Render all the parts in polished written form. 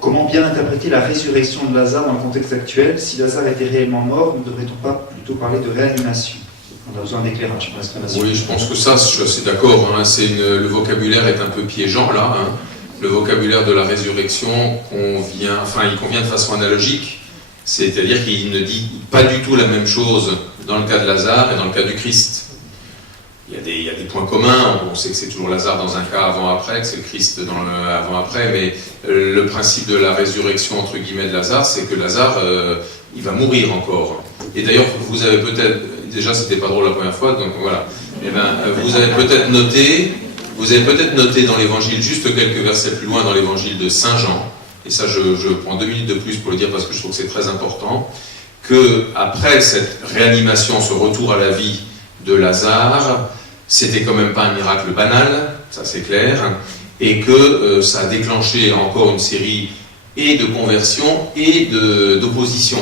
comment bien interpréter la résurrection de Lazare dans le contexte actuel? Si Lazare était réellement mort, ne devrait-on pas plutôt parler de réanimation? On a besoin d'éclairage. Oui, je pense que ça, je suis assez d'accord. Hein, le vocabulaire est un peu piégeant là. Hein. Le vocabulaire de la résurrection il convient de façon analogique. C'est-à-dire qu'il ne dit pas du tout la même chose dans le cas de Lazare et dans le cas du Christ. Il y a des points communs, on sait que c'est toujours Lazare dans un cas avant-après, que c'est le Christ dans le avant-après, mais le principe de la résurrection, entre guillemets, de Lazare, c'est que Lazare, il va mourir encore. Et d'ailleurs, vous avez peut-être, déjà c'était pas drôle la première fois, donc voilà, vous avez peut-être noté dans l'évangile, juste quelques versets plus loin dans l'évangile de Saint Jean, et ça je prends 2 minutes de plus pour le dire parce que je trouve que c'est très important, que après cette réanimation, ce retour à la vie de Lazare, c'était quand même pas un miracle banal, ça c'est clair, et que ça a déclenché encore une série et de conversions et d'opposition.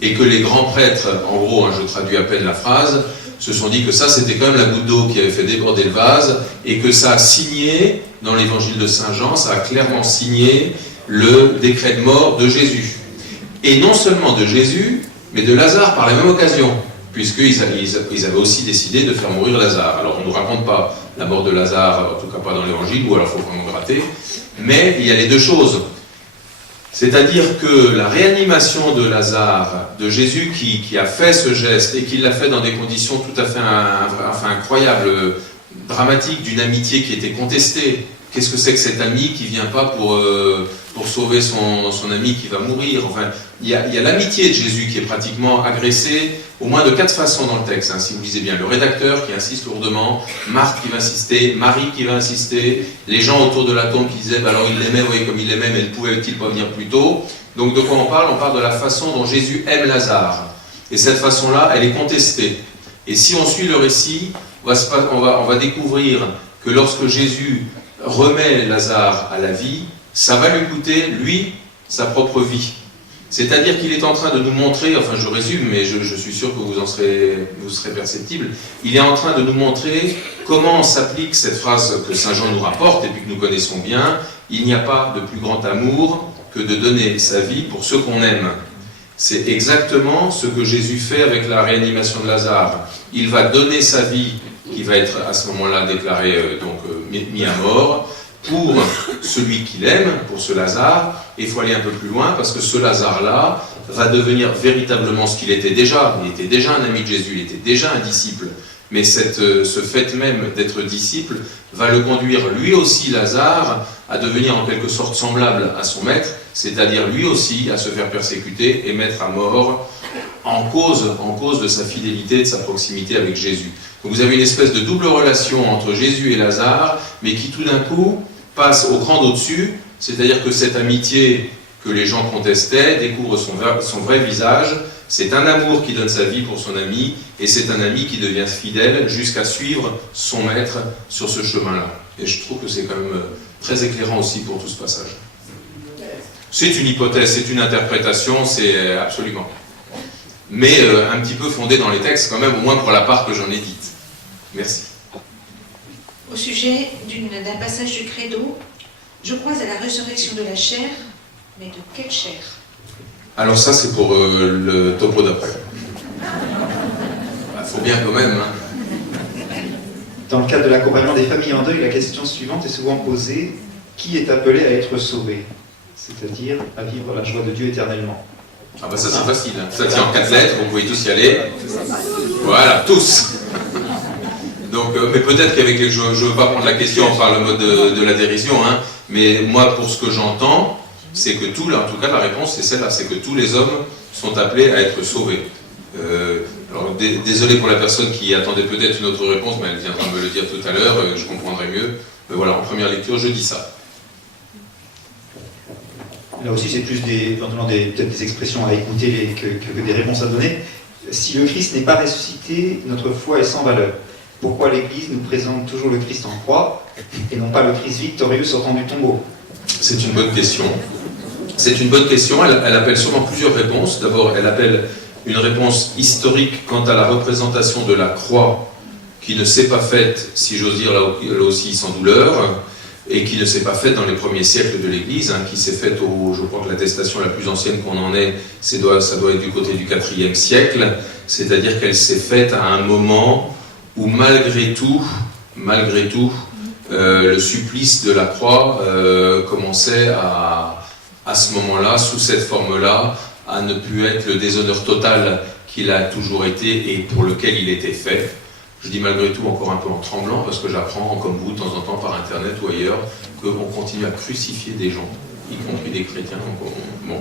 Et que les grands prêtres, en gros, je traduis à peine la phrase, se sont dit que ça c'était quand même la goutte d'eau qui avait fait déborder le vase, et que ça a signé, dans l'évangile de Saint Jean, ça a clairement signé le décret de mort de Jésus. Et non seulement de Jésus, mais de Lazare par la même occasion, puisqu'ils avaient aussi décidé de faire mourir Lazare. Alors on ne nous raconte pas la mort de Lazare, en tout cas pas dans l'évangile, ou alors il faut vraiment gratter, mais il y a les deux choses. C'est-à-dire que la réanimation de Lazare, de Jésus qui a fait ce geste, et qui l'a fait dans des conditions tout à fait incroyables, dramatiques, d'une amitié qui était contestée. Qu'est-ce que c'est que cet ami qui ne vient pas pour sauver son ami qui va mourir? Enfin, il y a l'amitié de Jésus qui est pratiquement agressée au moins de 4 façons dans le texte, hein, si vous lisez bien. Le rédacteur qui insiste lourdement, Marthe qui va insister, Marie qui va insister, les gens autour de la tombe qui disaient alors il l'aimait, vous voyez comme il l'aimait, mais ne pouvait-il pas venir plus tôt? Donc de quoi on parle? On parle de la façon dont Jésus aime Lazare. Et cette façon-là, elle est contestée. Et si on suit le récit, on va découvrir que lorsque Jésus remet Lazare à la vie, ça va lui coûter, lui, sa propre vie. C'est-à-dire qu'il est en train de nous montrer, enfin je résume, mais je suis sûr que vous serez perceptible, il est en train de nous montrer comment s'applique cette phrase que Saint Jean nous rapporte et puis que nous connaissons bien, il n'y a pas de plus grand amour que de donner sa vie pour ceux qu'on aime. C'est exactement ce que Jésus fait avec la réanimation de Lazare. Il va donner sa vie, qui va être à ce moment-là déclarée mis à mort, pour celui qu'il aime, pour ce Lazare, et il faut aller un peu plus loin, parce que ce Lazare-là va devenir véritablement ce qu'il était déjà. Il était déjà un ami de Jésus, il était déjà un disciple, mais ce fait même d'être disciple va le conduire lui aussi, Lazare, à devenir en quelque sorte semblable à son maître, c'est-à-dire lui aussi à se faire persécuter et mettre à mort en cause de sa fidélité et de sa proximité avec Jésus. Donc vous avez une espèce de double relation entre Jésus et Lazare, mais qui tout d'un coup passe au cran d'au-dessus, c'est-à-dire que cette amitié que les gens contestaient découvre son vrai visage. C'est un amour qui donne sa vie pour son ami, et c'est un ami qui devient fidèle jusqu'à suivre son maître sur ce chemin-là. Et je trouve que c'est quand même très éclairant aussi pour tout ce passage. C'est une hypothèse, c'est une interprétation, c'est absolument. Mais un petit peu fondée dans les textes quand même, au moins pour la part que j'en ai dite. Merci. Au sujet d'un passage du Credo, je crois à la résurrection de la chair, mais de quelle chair? Alors ça, c'est pour le topo d'après. Faut bien quand même. Hein. Dans le cadre de l'accompagnement des familles en deuil, la question suivante est souvent posée: qui est appelé à être sauvé? C'est-à-dire à vivre la joie de Dieu éternellement. Ah bah ça c'est facile, hein. Ça tient en 4 lettres, vous pouvez tous y aller. Voilà, tous. Donc, mais peut-être qu'avec je ne veux pas prendre la question par le mode de la dérision, hein, mais moi pour ce que j'entends, c'est que en tout cas la réponse c'est celle-là, c'est que tous les hommes sont appelés à être sauvés. Alors désolé pour la personne qui attendait peut-être une autre réponse, mais elle viendra me le dire tout à l'heure, je comprendrai mieux. Mais voilà, en première lecture, je dis ça. Là aussi, c'est plus peut-être des expressions à écouter que des réponses à donner. Si le Christ n'est pas ressuscité, notre foi est sans valeur. Pourquoi l'Église nous présente toujours le Christ en croix et non pas le Christ victorieux sortant du tombeau? C'est une bonne question. C'est une bonne question. Elle appelle sûrement plusieurs réponses. D'abord, elle appelle une réponse historique quant à la représentation de la croix qui ne s'est pas faite, si j'ose dire là aussi, sans douleur. et qui ne s'est pas faite dans les premiers siècles de l'Église, qui s'est faite je crois que l'attestation la plus ancienne qu'on en ait, ça doit être du côté du IVe siècle, c'est-à-dire qu'elle s'est faite à un moment où malgré tout, le supplice de la croix commençait à ce moment-là, sous cette forme-là, à ne plus être le déshonneur total qu'il a toujours été et pour lequel il était fait. Je dis malgré tout encore un peu en tremblant, parce que j'apprends, comme vous, de temps en temps, par Internet ou ailleurs, qu'on continue à crucifier des gens, y compris des chrétiens. Bon.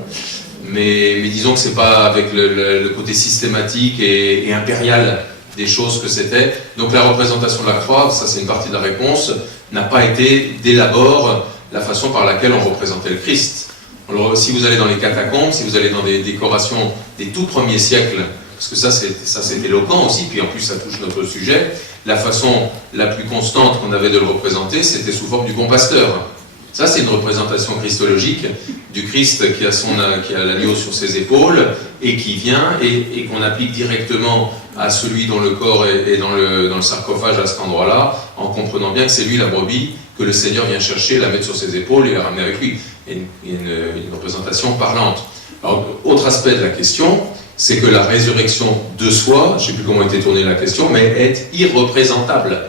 Mais disons que c'est pas avec le côté systématique et impérial des choses que c'était. Donc la représentation de la croix, ça c'est une partie de la réponse, n'a pas été dès l'abord la façon par laquelle on représentait le Christ. Alors si vous allez dans les catacombes, si vous allez dans des décorations des tout premiers siècles, parce que ça c'est éloquent aussi, puis en plus ça touche notre sujet, la façon la plus constante qu'on avait de le représenter, c'était sous forme du bon pasteur. Ça c'est une représentation christologique du Christ qui a l'agneau sur ses épaules et qui vient et qu'on applique directement à celui dont le corps est dans le sarcophage à cet endroit-là, en comprenant bien que c'est lui la brebis que le Seigneur vient chercher, la mettre sur ses épaules et la ramener avec lui. Il y a une représentation parlante. Alors, autre aspect de la question, c'est que la résurrection de soi, je ne sais plus comment était tournée la question, mais est irreprésentable.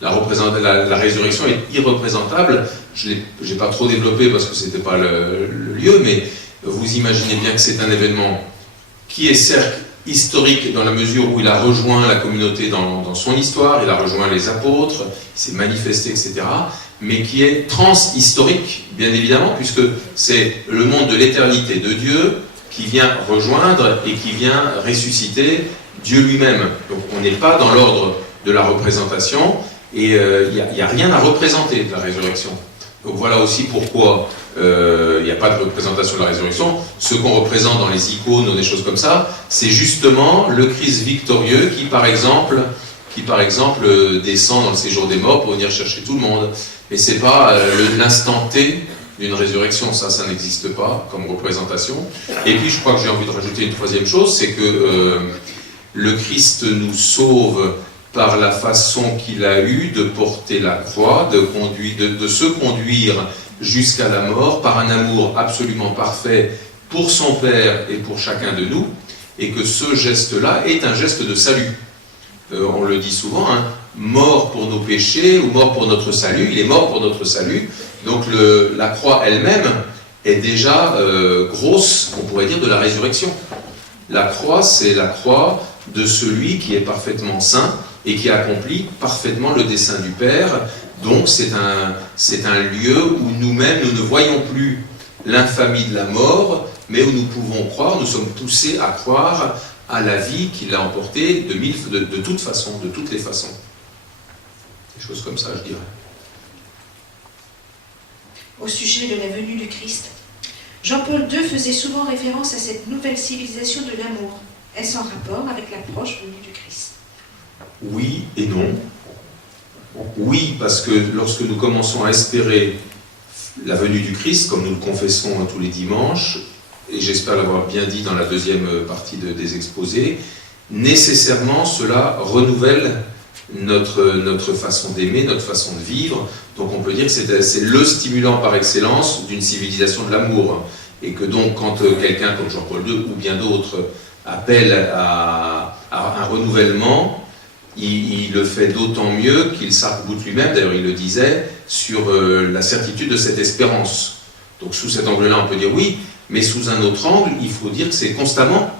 La résurrection est irreprésentable. Je n'ai pas trop développé parce que ce n'était pas le lieu, mais vous imaginez bien que c'est un événement qui est certes historique dans la mesure où il a rejoint la communauté dans son histoire, il a rejoint les apôtres, il s'est manifesté, etc., mais qui est transhistorique, bien évidemment, puisque c'est le monde de l'éternité de Dieu qui vient rejoindre et qui vient ressusciter Dieu lui-même. Donc on n'est pas dans l'ordre de la représentation, et il n'y a rien à représenter de la résurrection. Donc voilà aussi pourquoi il n'y a pas de représentation de la résurrection. Ce qu'on représente dans les icônes ou des choses comme ça, c'est justement le Christ victorieux qui, par exemple, descend dans le séjour des morts pour venir chercher tout le monde. Mais c'est pas l'instant T d'une résurrection, ça n'existe pas comme représentation. Et puis je crois que j'ai envie de rajouter une troisième chose, c'est que le Christ nous sauve par la façon qu'il a eue de porter la croix, de se conduire jusqu'à la mort, par un amour absolument parfait pour son Père et pour chacun de nous, et que ce geste-là est un geste de salut. On le dit souvent, mort pour nos péchés ou mort pour notre salut, il est mort pour notre salut, donc la croix elle-même est déjà grosse, on pourrait dire, de la résurrection. La croix, c'est la croix de celui qui est parfaitement saint et qui accomplit parfaitement le dessein du Père. Donc c'est un lieu où nous-mêmes, nous ne voyons plus l'infamie de la mort, mais où nous pouvons croire, nous sommes poussés à croire à la vie qu'il a emportée de toute façon, de toutes les façons. Des choses comme ça, je dirais. Au sujet de la venue du Christ, Jean-Paul II faisait souvent référence à cette nouvelle civilisation de l'amour. Est-ce en rapport avec l'approche venue du Christ? Oui et non. Oui, parce que lorsque nous commençons à espérer la venue du Christ, comme nous le confessons tous les dimanches, et j'espère l'avoir bien dit dans la deuxième partie des exposés, nécessairement cela renouvelle notre façon d'aimer, notre façon de vivre. Donc on peut dire que c'est le stimulant par excellence d'une civilisation de l'amour. Et que donc quand quelqu'un comme Jean-Paul II ou bien d'autres appelle à un renouvellement, il le fait d'autant mieux qu'il s'arc-boute lui-même, d'ailleurs il le disait, sur la certitude de cette espérance. Donc sous cet angle-là on peut dire oui, mais sous un autre angle, il faut dire que c'est constamment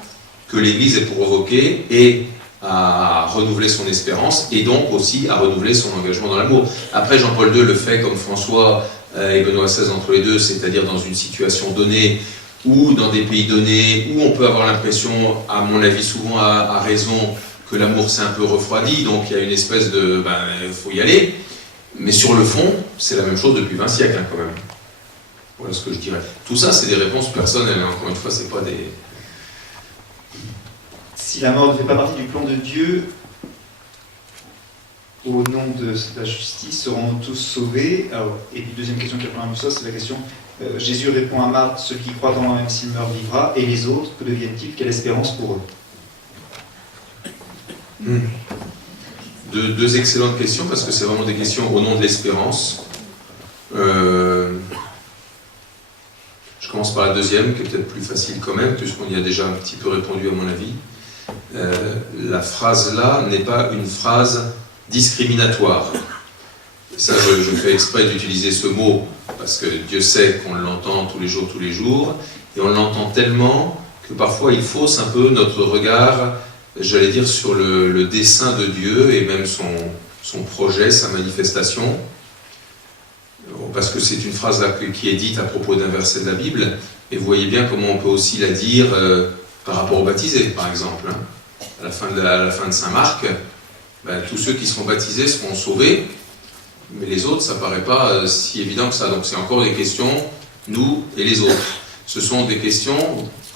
que l'Église est provoquée et à renouveler son espérance et donc aussi à renouveler son engagement dans l'amour. Après, Jean-Paul II le fait comme François et Benoît XVI entre les deux, c'est-à-dire dans une situation donnée ou dans des pays donnés où on peut avoir l'impression, à mon avis souvent à raison, que l'amour s'est un peu refroidi, donc il y a une espèce de il faut y aller, mais sur le fond, c'est la même chose depuis 20 siècles quand même. Voilà ce que je dirais. Tout ça, c'est des réponses personnelles, encore une fois, c'est pas des... Si la mort ne fait pas partie du plan de Dieu, au nom de la justice, serons-nous tous sauvés? Alors, et puis deuxième question qui reprend un peu ça, c'est la question, Jésus répond à Marthe, celui qui croit en moi, même s'il meurt, vivra, et les autres, que deviennent-ils? Quelle espérance pour eux? Deux excellentes questions, parce que c'est vraiment des questions au nom de l'espérance. Je commence par la deuxième, qui est peut-être plus facile quand même, puisqu'on y a déjà un petit peu répondu à mon avis. La phrase là n'est pas une phrase discriminatoire. Et ça, je fais exprès d'utiliser ce mot, parce que Dieu sait qu'on l'entend tous les jours, et on l'entend tellement que parfois il fausse un peu notre regard, j'allais dire, sur le dessein de Dieu, et même son projet, sa manifestation. Parce que c'est une phrase là qui est dite à propos d'un verset de la Bible, et vous voyez bien comment on peut aussi la dire par rapport aux baptisés, par exemple. Hein. À la fin de Saint Marc, tous ceux qui seront baptisés seront sauvés, mais les autres, ça ne paraît pas si évident que ça. Donc c'est encore des questions, nous et les autres. Ce sont des questions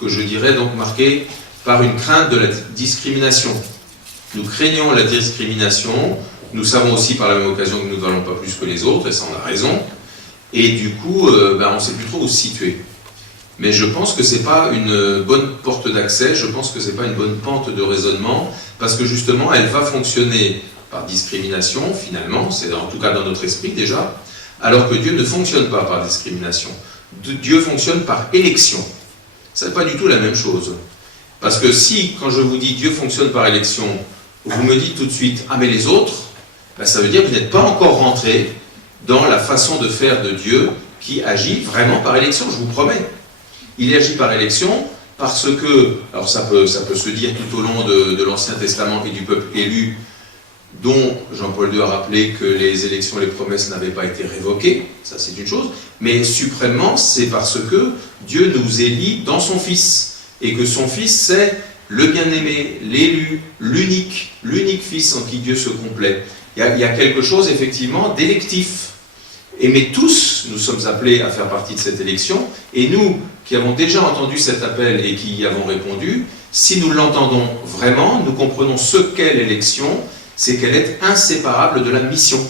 que je dirais donc marquées par une crainte de la discrimination. Nous craignons la discrimination. Nous savons aussi par la même occasion que nous ne valons pas plus que les autres, et ça on a raison, et du coup, on ne sait plus trop où se situer. Mais je pense que ce n'est pas une bonne porte d'accès, je pense que ce n'est pas une bonne pente de raisonnement, parce que justement, elle va fonctionner par discrimination, finalement, c'est en tout cas dans notre esprit déjà, alors que Dieu ne fonctionne pas par discrimination. Dieu fonctionne par élection. Ce n'est pas du tout la même chose. Parce que si, quand je vous dis Dieu fonctionne par élection, vous me dites tout de suite, ah mais les autres, ça veut dire que vous n'êtes pas encore rentré dans la façon de faire de Dieu qui agit vraiment par élection, je vous promets. Il agit par élection parce que, alors ça peut se dire tout au long de l'Ancien Testament et du peuple élu, dont Jean-Paul II a rappelé que les élections et les promesses n'avaient pas été révoquées, ça c'est une chose, mais suprêmement c'est parce que Dieu nous élit dans son Fils, et que son Fils c'est le bien-aimé, l'élu, l'unique Fils en qui Dieu se complaît. Il y a quelque chose effectivement d'électif. Mais tous, nous sommes appelés à faire partie de cette élection, et nous, qui avons déjà entendu cet appel et qui y avons répondu, si nous l'entendons vraiment, nous comprenons ce qu'est l'élection, c'est qu'elle est inséparable de la mission.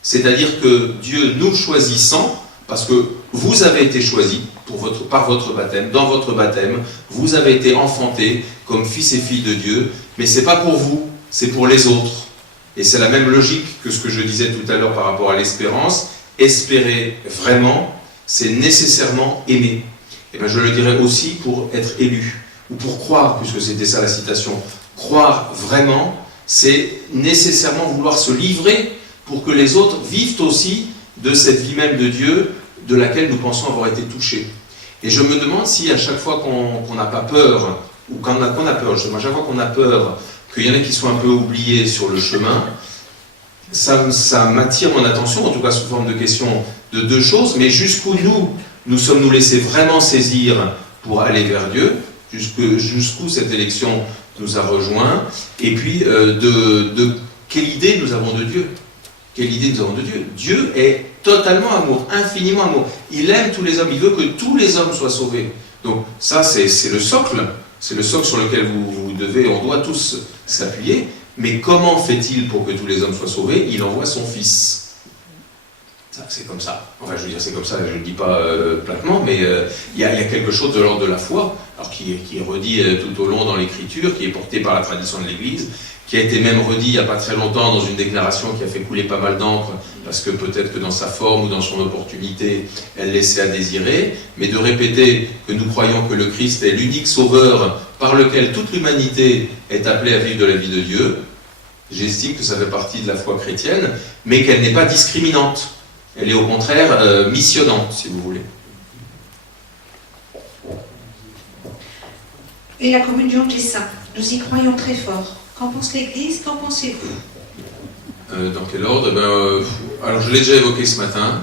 C'est-à-dire que Dieu nous choisissant, parce que vous avez été choisis par votre baptême, dans votre baptême, vous avez été enfantés comme fils et filles de Dieu, mais ce n'est pas pour vous, c'est pour les autres. Et c'est la même logique que ce que je disais tout à l'heure par rapport à l'espérance. Espérer vraiment, c'est nécessairement aimer. Et bien je le dirais aussi pour être élu, ou pour croire, puisque c'était ça la citation. Croire vraiment, c'est nécessairement vouloir se livrer pour que les autres vivent aussi de cette vie même de Dieu, de laquelle nous pensons avoir été touchés. Et je me demande si à chaque fois qu'on n'a pas peur, ou qu'on a peur, justement, à chaque fois qu'on a peur qu'il y en ait qui soient un peu oubliés sur le chemin, ça m'attire mon attention, en tout cas sous forme de question, de deux choses, mais jusqu'où nous sommes-nous laissés vraiment saisir pour aller vers Dieu, jusqu'où cette élection nous a rejoints, et puis de quelle idée nous avons de Dieu. Quelle idée nous avons de Dieu. Dieu est totalement amour, infiniment amour. Il aime tous les hommes, il veut que tous les hommes soient sauvés. Donc ça, c'est le socle. C'est le socle sur lequel on doit tous s'appuyer. Mais comment fait-il pour que tous les hommes soient sauvés? Il envoie son Fils. Ça, c'est comme ça. Enfin, je veux dire, c'est comme ça, je ne le dis pas platement, mais il y a quelque chose de l'ordre de la foi, alors qui est redit tout au long dans l'Écriture, qui est porté par la tradition de l'Église, qui a été même redit il n'y a pas très longtemps dans une déclaration qui a fait couler pas mal d'encre, parce que peut-être que dans sa forme ou dans son opportunité, elle laissait à désirer, mais de répéter que nous croyons que le Christ est l'unique sauveur par lequel toute l'humanité est appelée à vivre de la vie de Dieu, j'estime que ça fait partie de la foi chrétienne, mais qu'elle n'est pas discriminante. Elle est au contraire missionnante, si vous voulez. Et la communion des saints, nous y croyons très fort. Qu'en pense l'Église? Qu'en pensez-vous? Dans quel ordre? Alors je l'ai déjà évoqué ce matin,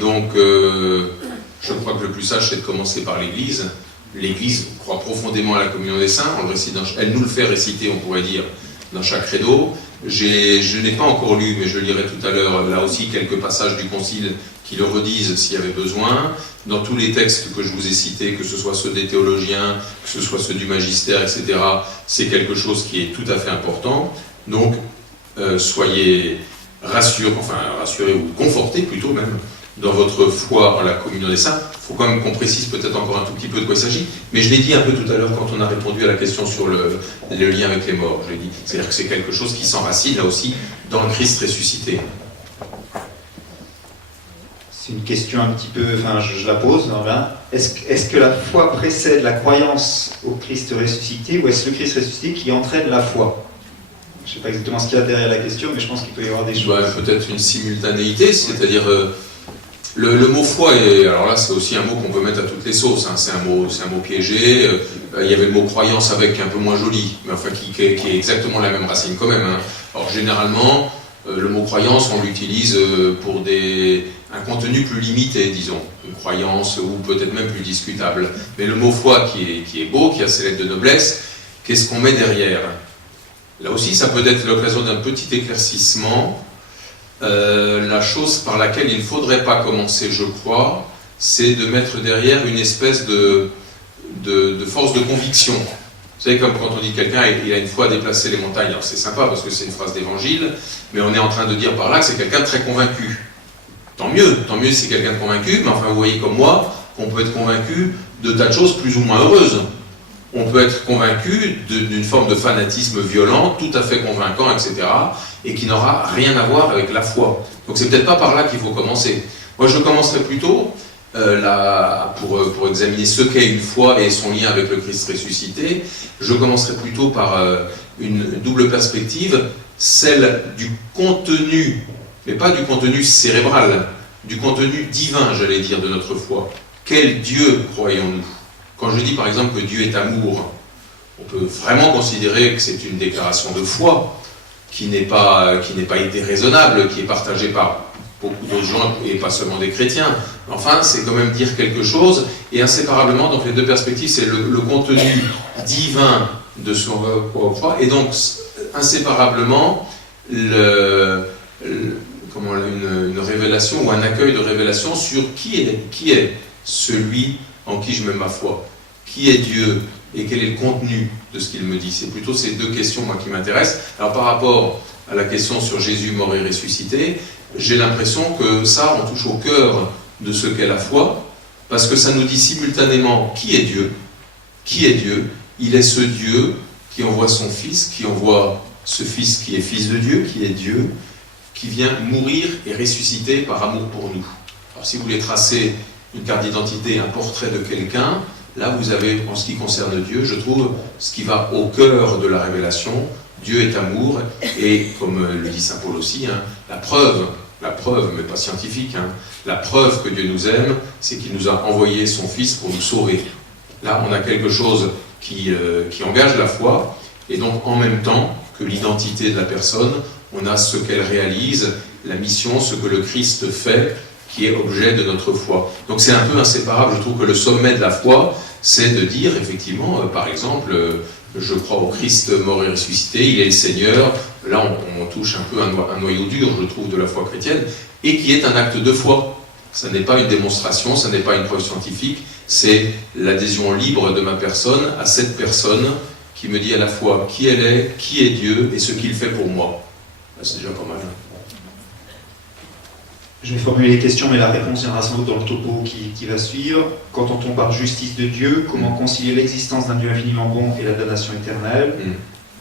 donc je crois que le plus sage c'est de commencer par l'Église. L'Église croit profondément à la communion des saints, elle nous le fait réciter, on pourrait dire, dans chaque credo. Je n'ai pas encore lu, mais je lirai tout à l'heure, là aussi, quelques passages du Concile qui le redisent s'il y avait besoin. Dans tous les textes que je vous ai cités, que ce soit ceux des théologiens, que ce soit ceux du magistère, etc., c'est quelque chose qui est tout à fait important. Donc, soyez rassurés ou confortés plutôt même, dans votre foi en la communion des saints. Il faut quand même qu'on précise peut-être encore un tout petit peu de quoi il s'agit, mais je l'ai dit un peu tout à l'heure quand on a répondu à la question sur le lien avec les morts. Je l'ai dit. C'est-à-dire que c'est quelque chose qui s'enracine là aussi dans le Christ ressuscité. c'est une question un petit peu, enfin je la pose, voilà. Est-ce que la foi précède la croyance au Christ ressuscité, ou est-ce le Christ ressuscité qui entraîne la foi? Je ne sais pas exactement ce qu'il y a derrière la question, mais je pense qu'il peut y avoir des choses. Peut-être une simultanéité, c'est-à-dire le mot foi, alors là c'est aussi un mot qu'on peut mettre à toutes les sauces, hein, c'est un mot piégé. Il y avait le mot croyance avec, qui est un peu moins joli, mais enfin qui est exactement la même racine quand même. Hein. Alors généralement, le mot croyance, on l'utilise pour un contenu plus limité, disons, une croyance ou peut-être même plus discutable. Mais le mot foi qui est beau, qui a ses lettres de noblesse, qu'est-ce qu'on met derrière? Là aussi, ça peut être l'occasion d'un petit éclaircissement. La chose par laquelle il ne faudrait pas commencer, je crois, c'est de mettre derrière une espèce de force de conviction. Vous savez, comme quand on dit quelqu'un il a une foi à déplacer les montagnes, alors c'est sympa parce que c'est une phrase d'évangile, mais on est en train de dire par là que c'est quelqu'un de très convaincu. Tant mieux si c'est quelqu'un de convaincu, mais enfin vous voyez comme moi qu'on peut être convaincu de tas de choses plus ou moins heureuses. On peut être convaincu d'une forme de fanatisme violent, tout à fait convaincant, etc., et qui n'aura rien à voir avec la foi. Donc c'est peut-être pas par là qu'il faut commencer. Moi je commencerai plutôt, pour examiner ce qu'est une foi et son lien avec le Christ ressuscité, je commencerai plutôt par une double perspective, celle du contenu, mais pas du contenu cérébral, du contenu divin, j'allais dire, de notre foi. Quel Dieu croyons-nous ? Quand je dis par exemple que Dieu est amour, on peut vraiment considérer que c'est une déclaration de foi qui n'est pas déraisonnable, qui est partagée par beaucoup d'autres gens et pas seulement des chrétiens. Enfin, c'est quand même dire quelque chose, et inséparablement, donc les deux perspectives, c'est le contenu divin de ce qu'on croit, et donc inséparablement une révélation ou un accueil de révélation sur qui est celui en qui je mets ma foi. Qui est Dieu et quel est le contenu de ce qu'il me dit? C'est plutôt ces deux questions, moi, qui m'intéressent. Alors, par rapport à la question sur Jésus mort et ressuscité, j'ai l'impression que ça, on touche au cœur de ce qu'est la foi, parce que ça nous dit simultanément qui est Dieu. Qui est Dieu? Il est ce Dieu qui envoie son Fils, qui envoie ce Fils qui est Fils de Dieu, qui est Dieu, qui vient mourir et ressusciter par amour pour nous. Alors, si vous voulez tracer une carte d'identité, un portrait de quelqu'un, là vous avez, en ce qui concerne Dieu, je trouve, ce qui va au cœur de la révélation. Dieu est amour, et comme le dit saint Paul aussi, hein, la preuve, mais pas scientifique, hein, la preuve que Dieu nous aime, c'est qu'il nous a envoyé son Fils pour nous sauver. Là, on a quelque chose qui engage la foi, et donc en même temps que l'identité de la personne, on a ce qu'elle réalise, la mission, ce que le Christ fait, qui est objet de notre foi. Donc c'est un peu inséparable. Je trouve que le sommet de la foi, c'est de dire effectivement, par exemple, je crois au Christ mort et ressuscité, il est le Seigneur. Là, on touche un peu un noyau dur, je trouve, de la foi chrétienne, et qui est un acte de foi. Ça n'est pas une démonstration, ça n'est pas une preuve scientifique, c'est l'adhésion libre de ma personne à cette personne qui me dit à la fois qui elle est, qui est Dieu et ce qu'il fait pour moi. C'est déjà pas mal. Je vais formuler les questions, mais la réponse viendra sans doute dans le topo qui va suivre. Quand on parle justice de Dieu, comment concilier l'existence d'un Dieu infiniment bon et la damnation éternelle?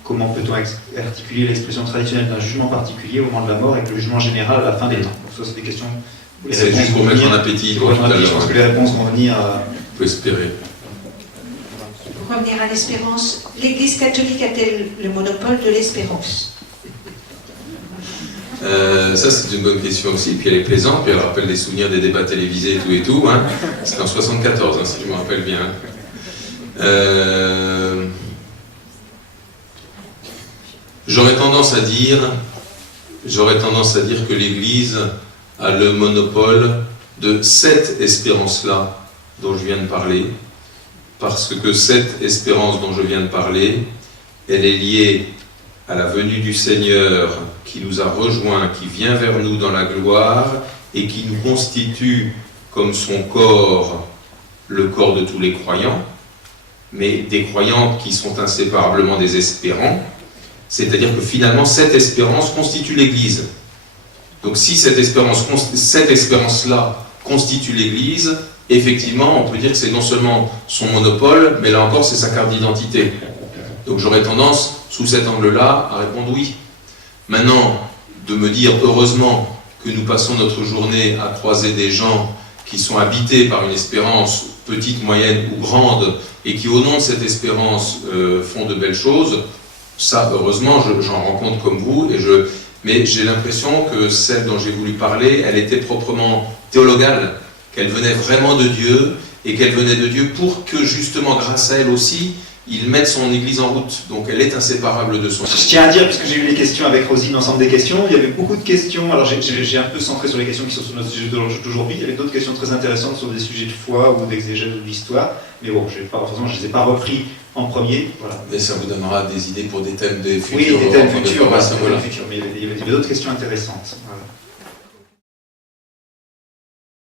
Comment peut-on articuler l'expression traditionnelle d'un jugement particulier au moment de la mort avec le jugement général à la fin des temps? Donc ça, c'est des questions... C'est juste pour mettre en appétit. Je pense que les réponses vont venir... On peut espérer. Pour revenir à l'espérance, l'Église catholique a-t-elle le monopole de l'espérance? Ça c'est une bonne question aussi, puis elle est plaisante, puis elle rappelle des souvenirs des débats télévisés et tout, hein. C'était en 74, hein, si je me rappelle bien. J'aurais tendance à dire que l'Église a le monopole de cette espérance-là dont je viens de parler, parce que cette espérance dont je viens de parler, elle est liée à la venue du Seigneur qui nous a rejoints, qui vient vers nous dans la gloire et qui nous constitue comme son corps, le corps de tous les croyants, mais des croyants qui sont inséparablement des espérants, c'est-à-dire que finalement cette espérance constitue l'Église. Donc si cette espérance-là constitue l'Église, effectivement on peut dire que c'est non seulement son monopole, mais là encore c'est sa carte d'identité. Donc j'aurais tendance, sous cet angle-là, à répondre oui. Maintenant, de me dire heureusement que nous passons notre journée à croiser des gens qui sont habités par une espérance, petite, moyenne ou grande, et qui au nom de cette espérance font de belles choses, ça heureusement j'en rencontre comme vous, mais j'ai l'impression que celle dont j'ai voulu parler, elle était proprement théologale, qu'elle venait vraiment de Dieu, et qu'elle venait de Dieu pour que justement grâce à elle aussi, il mette son Église en route. Donc elle est inséparable de son... Je tiens à dire, puisque j'ai eu les questions avec Rosine, l'ensemble des questions, il y avait beaucoup de questions, alors j'ai un peu centré sur les questions qui sont sur notre sujet d'aujourd'hui, il y avait d'autres questions très intéressantes sur des sujets de foi ou d'exégèse ou d'histoire, mais bon, je ne les ai pas repris en premier. Voilà. Mais ça vous donnera des idées pour des thèmes des futurs. Oui, des thèmes futurs, voilà. mais il y avait d'autres questions intéressantes. Voilà.